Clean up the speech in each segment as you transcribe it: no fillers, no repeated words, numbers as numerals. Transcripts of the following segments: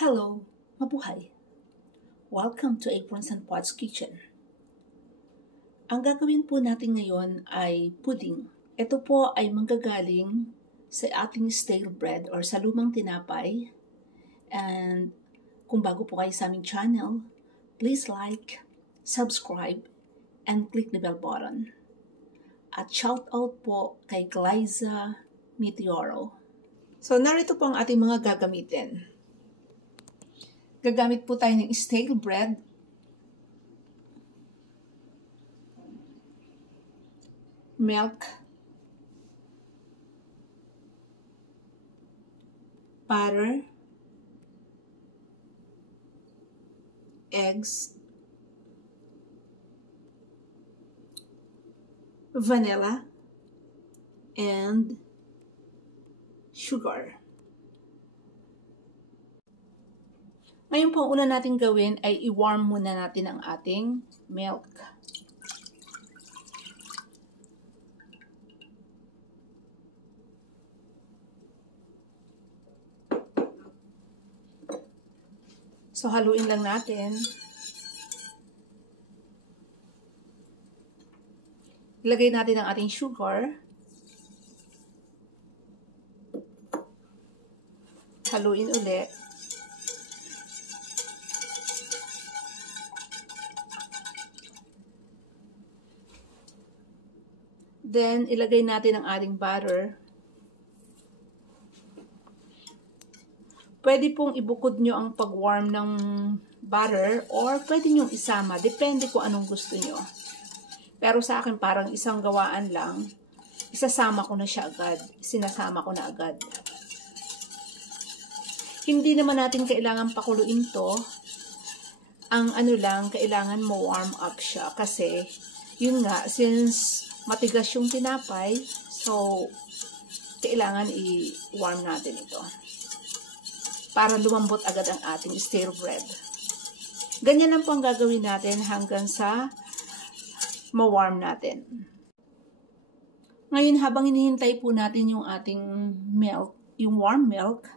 Hello, mabuhay! Welcome to Aprons and Pots Kitchen. Ang gagawin po natin ngayon ay pudding. Ito po ay manggagaling sa ating stale bread or sa lumang tinapay. And kung bago po kayo sa aming channel, please like, subscribe, and click the bell button. At shout out po kay Glyza Meteoro. So narito po ang ating mga gagamitin. Gagamit po tayo ng stale bread, milk, butter, eggs, vanilla, and sugar. Ngayon po, ang una natin gawin ay i-warm muna natin ang ating milk. So, haluin lang natin. Ilagay natin ang ating sugar. Haluin ulit. Then, ilagay natin ang ating butter. Pwede pong ibukod nyo ang pag-warm ng butter or pwede nyo isama. Depende kung anong gusto nyo. Pero sa akin, parang isang gawaan lang. Isasama ko na siya agad. Sinasama ko na agad. Hindi naman natin kailangan pakuluin to. Ang ano lang, kailangan mo warm up siya. Kasi, yun nga, since matigas yung tinapay, so, kailangan i-warm natin ito. Para lumambot agad ang ating stale bread. Ganyan lang po ang gagawin natin hanggang sa ma-warm natin. Ngayon, habang hinihintay po natin yung ating milk, yung warm milk,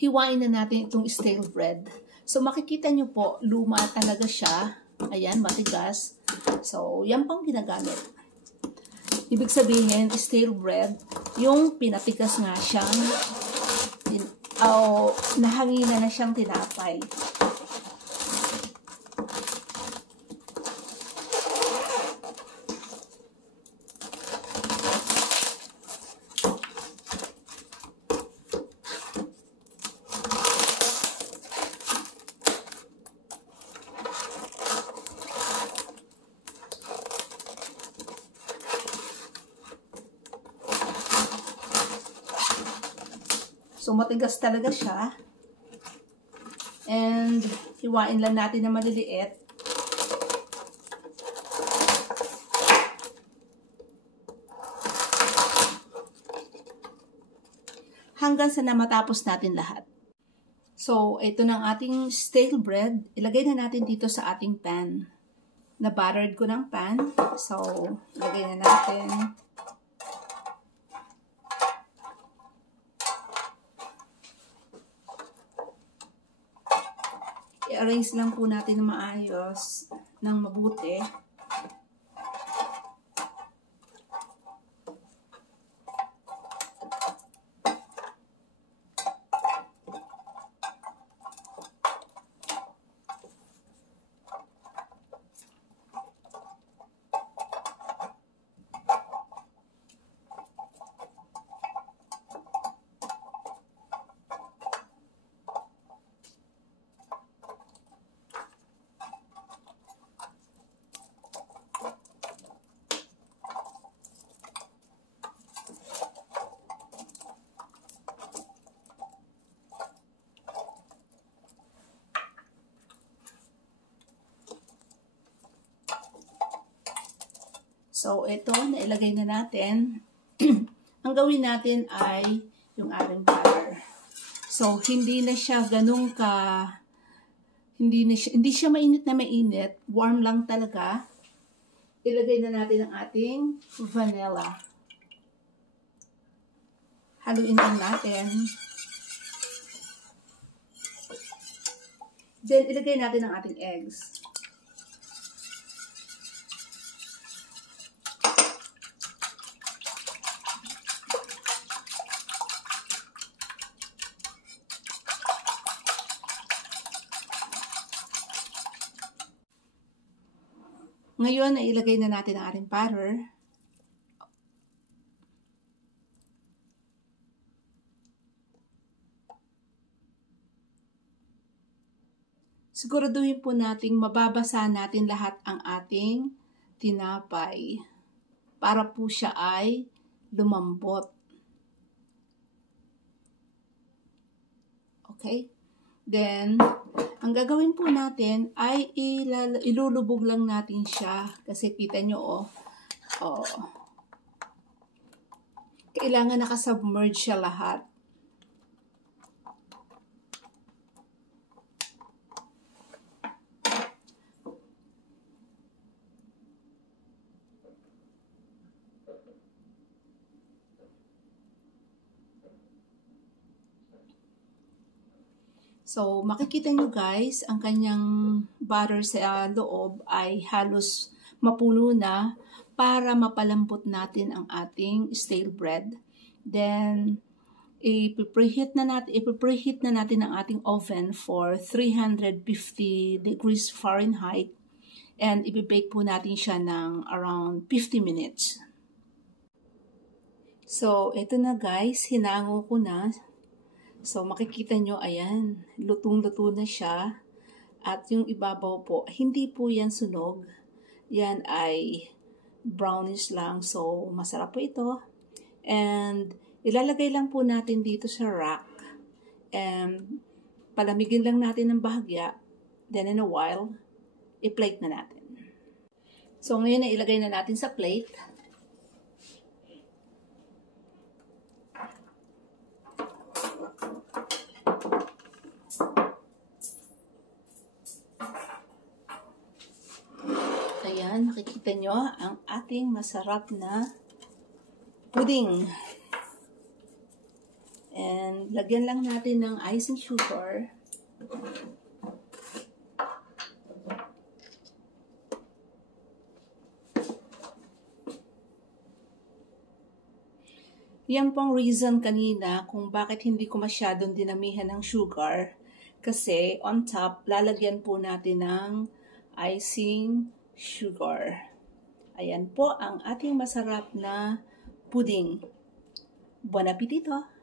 hiwain na natin itong stale bread. So, makikita nyo po, luma talaga siya. Ayan, matigas. So, yan pang ginagamit. Ibig sabihin, stale bread, yung pinatigas nga siyang, nahangina na siyang tinapay. So, matigas talaga siya. And, hiwain lang natin na maliliit. Hanggang sa matapos natin lahat. So, ito na ang ating stale bread. Ilagay na natin dito sa ating pan. Na-buttered ko ng pan. So, ilagay na natin. I-arrange lang po natin na maayos, ng mabuti. So, ito, nailagay na natin. Ang gawin natin ay yung ating butter. So, hindi na siya ganun hindi siya mainit na mainit. Warm lang talaga. Ilagay na natin ang ating vanilla. Haluin lang natin. Then, ilagay natin ang ating eggs. Ngayon, ay ilagay na natin ang ating butter. Siguraduhin po nating mababasa natin lahat ang ating tinapay para po siya ay lumambot. Okay? Then, ang gagawin po natin ay ilulubog lang natin siya. Kasi kita nyo, kailangan nakasubmerge siya lahat. So, makikita nyo guys, ang kanyang butter sa loob ay halos mapuno na para mapalambot natin ang ating stale bread. Then, ipipreheat na natin ang ating oven for 350 degrees Fahrenheit and ibibake po natin siya ng around 50 minutes. So, ito na guys, hinango ko na. So, makikita nyo, ayan, lutong-luto na siya. At yung ibabaw po, hindi po yan sunog. Yan ay brownish lang. So, masarap po ito. And, ilalagay lang po natin dito sa rack. And, palamigin lang natin ng bahagya. Then, in a while, i-plate na natin. So, ngayon na ilagay na natin sa plate. Ayan, makikita nyo ang ating masarap na pudding. And lagyan lang natin ng icing sugar. Yan pong reason kanina kung bakit hindi ko masyadong dinamihan ng sugar. Kasi on top, lalagyan po natin ng icing sugar. Ayan po ang ating masarap na pudding. Buon appetito!